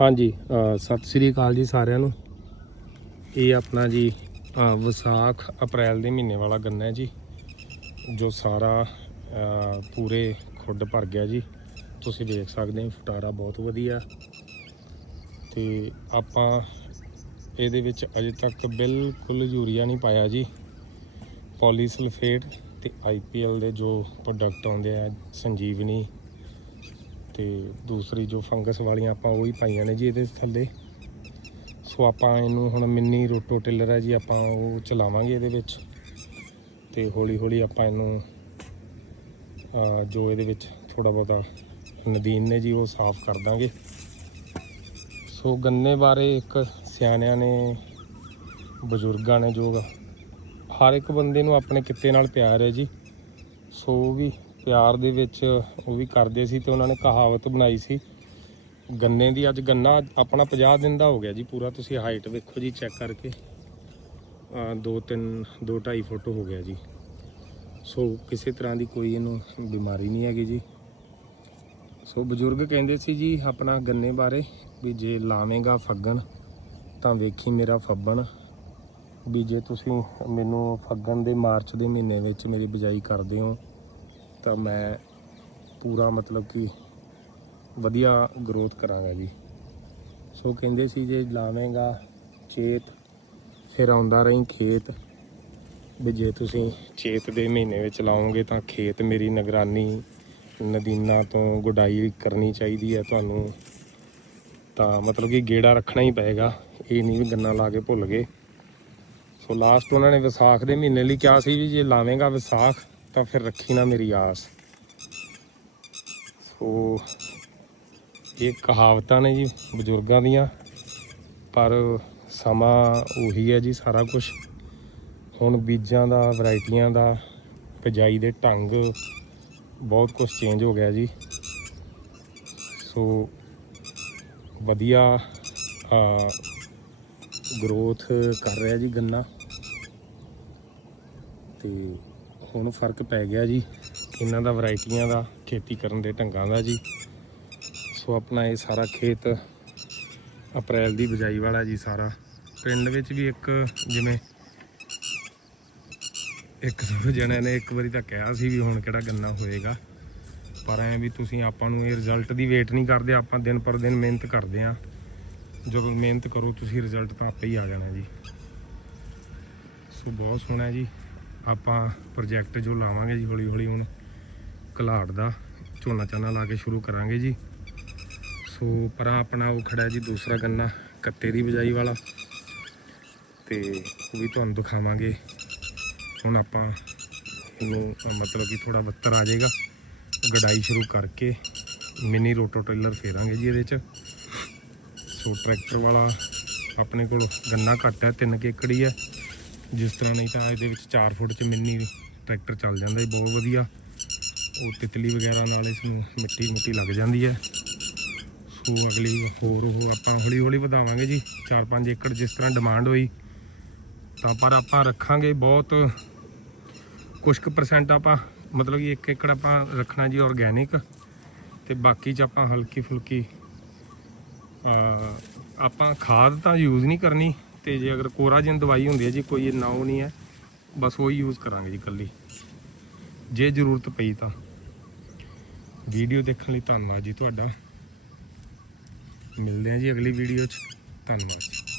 ਹਾਂਜੀ ਸਤਿ ਸ੍ਰੀ ਅਕਾਲ ਜੀ ਸਾਰਿਆਂ ਨੂੰ। ਇਹ ਆਪਣਾ ਜੀ ਵਿਸਾਖ ਅਪ੍ਰੈਲ ਦੇ ਮਹੀਨੇ ਵਾਲਾ ਗੰਨਾ ਹੈ ਜੀ, ਜੋ ਸਾਰਾ ਪੂਰੇ ਖੁੱਡ ਭਰ ਗਿਆ ਜੀ। ਤੁਸੀਂ ਦੇਖ ਸਕਦੇ ਹੋ, ਫਟਾਰਾ ਬਹੁਤ ਵਧੀਆ। ਤੇ ਆਪਾਂ ਇਹਦੇ ਵਿੱਚ ਅਜੇ ਤੱਕ ਬਿਲਕੁਲ ਯੂਰੀਆ ਨਹੀਂ ਪਾਇਆ ਜੀ। ਪੋਲੀਸਲਫੇਟ ਤੇ ਆਈਪੀਐਲ ਦੇ ਜੋ ਪ੍ਰੋਡਕਟ ਆਉਂਦੇ ਆ, ਸੰਜੀਵਨੀ ਤੇ ਦੂਸਰੀ ਜੋ ਫੰਗਸ ਵਾਲੀਆਂ ਆਪਾਂ ਉਹ ਹੀ ਪਾਈਆਂ ਨੇ ਜੀ ਇਹਦੇ ਥੱਲੇ। ਸੋ ਆਪਾਂ ਇਹਨੂੰ ਹੁਣ ਮਿੰਨੀ ਰੋਟੋ ਟਿਲਰ ਹੈ ਜੀ, ਆਪਾਂ ਉਹ ਚਲਾਵਾਂਗੇ ਇਹਦੇ ਵਿੱਚ। ਤੇ ਹੌਲੀ ਹੌਲੀ ਆਪਾਂ ਇਹਨੂੰ ਜੋ ਇਹਦੇ ਵਿੱਚ ਥੋੜਾ ਬਹੁਤਾ ਨਦੀਨ ਨੇ ਜੀ, ਉਹ ਸਾਫ਼ ਕਰ ਦਾਂਗੇ। ਸੋ ਗੰਨੇ ਬਾਰੇ ਇੱਕ ਸਿਆਣਿਆਂ ਨੇ, ਬਜ਼ੁਰਗਾਂ ਨੇ ਜੋ ਹਰ ਇੱਕ ਬੰਦੇ ਨੂੰ ਆਪਣੇ ਕਿੱਤੇ ਨਾਲ ਪਿਆਰ ਹੈ ਜੀ। ਸੋ ਉਹ ਵੀ ਪਿਆਰ ਦੇ ਵਿੱਚ ਉਹ ਵੀ ਕਰਦੇ ਸੀ ਤੇ ਉਹਨਾਂ ਨੇ ਕਹਾਵਤ ਬਣਾਈ ਸੀ। ਗੰਨੇ ਦੀ ਅੱਜ ਗੰਨਾ ਆਪਣਾ 50 ਦਿਨ ਦਾ ਹੋ ਗਿਆ ਜੀ ਪੂਰਾ। ਤੁਸੀਂ ਹਾਈਟ ਵੇਖੋ ਜੀ ਚੈੱਕ ਕਰਕੇ। 2 3 2 2.5 ਫੁੱਟ ਹੋ ਗਿਆ ਜੀ। ਸੋ ਕਿਸੇ ਤਰ੍ਹਾਂ ਦੀ ਕੋਈ ਇਹਨੂੰ ਬਿਮਾਰੀ ਨਹੀਂ ਹੈਗੀ ਜੀ। ਸੋ ਬਜ਼ੁਰਗ ਕਹਿੰਦੇ ਸੀ ਜੀ ਆਪਣਾ ਗੰਨੇ ਬਾਰੇ ਵੀ ਜੇ ਲਾਵੇਂਗਾ ਫੱਗਣ ਤਾਂ ਵੇਖੀ ਮੇਰਾ ਫੱਬਣ। ਵੀ ਜੇ ਤੁਸੀਂ ਮੈਨੂੰ ਫੱਗਣ ਦੇ ਮਾਰਚ ਦੇ ਮਹੀਨੇ ਵਿੱਚ ਮੇਰੀ ਬਿਜਾਈ ਕਰਦੇ ਹੋ ਤਾਂ ਮੈਂ ਪੂਰਾ ਮਤਲਬ ਕਿ ਵਧੀਆ ਗਰੋਥ ਕਰਾਂਗਾ ਜੀ। ਸੋ ਕਹਿੰਦੇ ਸੀ ਜੇ ਲਾਵੇਂਗਾ ਚੇਤ, ਫਿਰ ਆਉਂਦਾ ਰਹੀ ਖੇਤ। ਵੀ ਜੇ ਤੁਸੀਂ ਚੇਤ ਦੇ ਮਹੀਨੇ ਵਿੱਚ ਲਾਓਗੇ ਤਾਂ ਖੇਤ ਮੇਰੀ ਨਿਗਰਾਨੀ ਨਦੀਨਾਂ ਤੋਂ ਗੁਡਾਈ ਕਰਨੀ ਚਾਹੀਦੀ ਹੈ ਤੁਹਾਨੂੰ। ਤਾਂ ਮਤਲਬ ਕਿ ਗੇੜਾ ਰੱਖਣਾ ਹੀ ਪਏਗਾ, ਇਹ ਨਹੀਂ ਵੀ ਗੰਨਾ ਲਾ ਕੇ ਭੁੱਲ ਗਏ। ਸੋ ਲਾਸਟ ਉਹਨਾਂ ਨੇ ਵਿਸਾਖ ਦੇ ਮਹੀਨੇ ਲਈ ਕਿਹਾ ਸੀ ਵੀ ਜੇ ਲਾਵੇਂਗਾ ਵਿਸਾਖ ਤਾਂ ਫਿਰ ਰੱਖੀ ਨਾ ਮੇਰੀ ਆਸ। ਸੋ, ਇਹ ਕਹਾਵਤਾਂ ਨੇ ਜੀ ਬਜ਼ੁਰਗਾਂ ਦੀਆਂ, ਪਰ ਸਮਾਂ ਉਹੀ ਹੈ ਜੀ ਸਾਰਾ ਕੁਝ ਹੁਣ ਬੀਜਾਂ ਦਾ, ਵੈਰਾਈਟੀਆਂ ਦਾ, ਬਿਜਾਈ ਦੇ ਢੰਗ, ਬਹੁਤ ਕੁਝ ਚੇਂਜ ਹੋ ਗਿਆ ਜੀ। ਸੋ, ਵਧੀਆ ਗਰੋਥ ਕਰ ਰਿਹਾ ਜੀ ਗੰਨਾ। ਤੇ ਹੁਣ ਫ਼ਰਕ ਪੈ ਗਿਆ ਜੀ। ਇਹਨਾਂ ਦਾ ਵੈਰਾਈਟੀਆਂ ਦਾ, ਖੇਤੀ ਕਰਨ ਦੇ ਢੰਗਾਂ ਦਾ ਜੀ। ਸੋ ਆਪਣਾ ਇਹ ਸਾਰਾ ਖੇਤ ਅਪ੍ਰੈਲ ਦੀ ਬਿਜਾਈ ਵਾਲਾ ਜੀ ਸਾਰਾ। ਪਿੰਡ ਵਿੱਚ ਵੀ ਇੱਕ ਜਿਵੇਂ ਇੱਕ ਦੋ ਜਣੇ ਨੇ ਇੱਕ ਵਾਰੀ ਤਾਂ ਕਿਹਾ ਸੀ ਵੀ ਹੁਣ ਕਿਹੜਾ ਗੰਨਾ ਹੋਏਗਾ। ਪਰ ਐ ਵੀ ਤੁਸੀਂ ਆਪਾਂ ਨੂੰ ਇਹ ਰਿਜ਼ਲਟ ਦੀ ਵੇਟ ਨਹੀਂ ਕਰਦੇ, ਆਪਾਂ ਦਿਨ ਪਰ ਦਿਨ ਮਿਹਨਤ ਕਰਦੇ ਆਂ ਜਦੋਂ ਮਿਹਨਤ ਕਰੋ ਤੁਸੀਂ ਰਿਜ਼ਲਟ ਤਾਂ ਆਪੇ ਹੀ ਆ ਜਾਣਾ ਜੀ। ਸੋ ਬਹੁਤ ਸੋਹਣਾ ਜੀ। ਆਪਾਂ ਪ੍ਰੋਜੈਕਟ ਜੋ ਲਾਵਾਂਗੇ ਜੀ ਹੌਲੀ ਹੌਲੀ ਹੁਣ ਕਲਾੜ ਦਾ, ਝੋਨਾ ਚਾਨਾ ਲਾ ਕੇ ਸ਼ੁਰੂ ਕਰਾਂਗੇ ਜੀ। ਸੋ ਪਰਾਂ ਆਪਣਾ ਉਹ ਖੜਾ ਜੀ ਦੂਸਰਾ ਗੰਨਾ, ਕੱਤੇ ਦੀ ਬਜਾਈ ਵਾਲਾ। ਤੇ ਉਹ ਵੀ ਤੁਹਾਨੂੰ ਦਿਖਾਵਾਂਗੇ। ਹੁਣ ਆਪਾਂ ਇਹਨੂੰ ਮਤਲਬ ਕਿ ਥੋੜਾ ਬੱਤਰ ਆ ਜਾਏਗਾ। ਗਡਾਈ ਸ਼ੁਰੂ ਕਰਕੇ ਮਿਨੀ ਰੋਟੋ ਟ੍ਰੇਲਰ ਫੇਰਾਂਗੇ ਜੀ ਇਹਦੇ 'ਚ। ਸੋ ਟਰੈਕਟਰ ਵਾਲਾ ਆਪਣੇ ਕੋਲ ਗੰਨਾ ਘੱਟ ਹੈ 3 ਏਕੜ ਹੀ ਹੈ। ਜਿਸ ਤਰ੍ਹਾਂ ਨਹੀਂ ਤਾਂ ਇਹਦੇ ਵਿੱਚ 4 ਫੁੱਟ 'ਚ ਮਿੰਨੀ ਟਰੈਕਟਰ ਚੱਲ ਜਾਂਦਾ ਜੀ ਬਹੁਤ ਵਧੀਆ। ਉਹ ਤਿਤਲੀ ਵਗੈਰਾ ਨਾਲ ਇਸ ਨੂੰ ਮਿੱਟੀ ਮੁੱਟੀ ਲੱਗ ਜਾਂਦੀ ਹੈ। ਸੋ ਅਗਲੀ ਹੋਰ ਉਹ ਆਪਾਂ ਹੌਲੀ ਹੌਲੀ ਵਧਾਵਾਂਗੇ ਜੀ। 4-5 ਏਕੜ ਜਿਸ ਤਰ੍ਹਾਂ ਡਿਮਾਂਡ ਹੋਈ, ਤਾਂ ਪਰ ਆਪਾਂ ਰੱਖਾਂਗੇ ਬਹੁਤ। ਕੁਝ ਕੁ ਪਰਸੈਂਟ ਆਪਾਂ, ਮਤਲਬ ਕਿ 1 ਏਕੜ ਆਪਾਂ ਰੱਖਣਾ ਜੀ ਆਰਗੈਨਿਕ ਤੇ ਬਾਕੀ ਚ ਆਪਾਂ ਹਲਕੀ ਫੁਲਕੀ ਆਪਾਂ ਖਾਦ ਤਾਂ ਯੂਜ਼ ਨਹੀਂ ਕਰਨੀ। ਤੇ ਜੇ ਅਗਰ ਕੋਰਾਜਨ ਦਵਾਈ ਹੁੰਦੀ ਹੈ ਜੀ, ਕੋਈ ਨਾ ਉਹ ਨਹੀਂ ਹੈ। ਬਸ ਉਹ ਹੀ ਯੂਜ਼ ਕਰਾਂਗੇ ਜੀ ਕੱਲੀ ਜੇ ਜ਼ਰੂਰਤ ਪਈ ਤਾਂ। ਵੀਡੀਓ ਦੇਖਣ ਲਈ ਧੰਨਵਾਦ ਜੀ ਤੁਹਾਡਾ। ਮਿਲਦੇ ਹਾਂ ਜੀ ਅਗਲੀ ਵੀਡੀਓ 'ਚ। ਧੰਨਵਾਦ।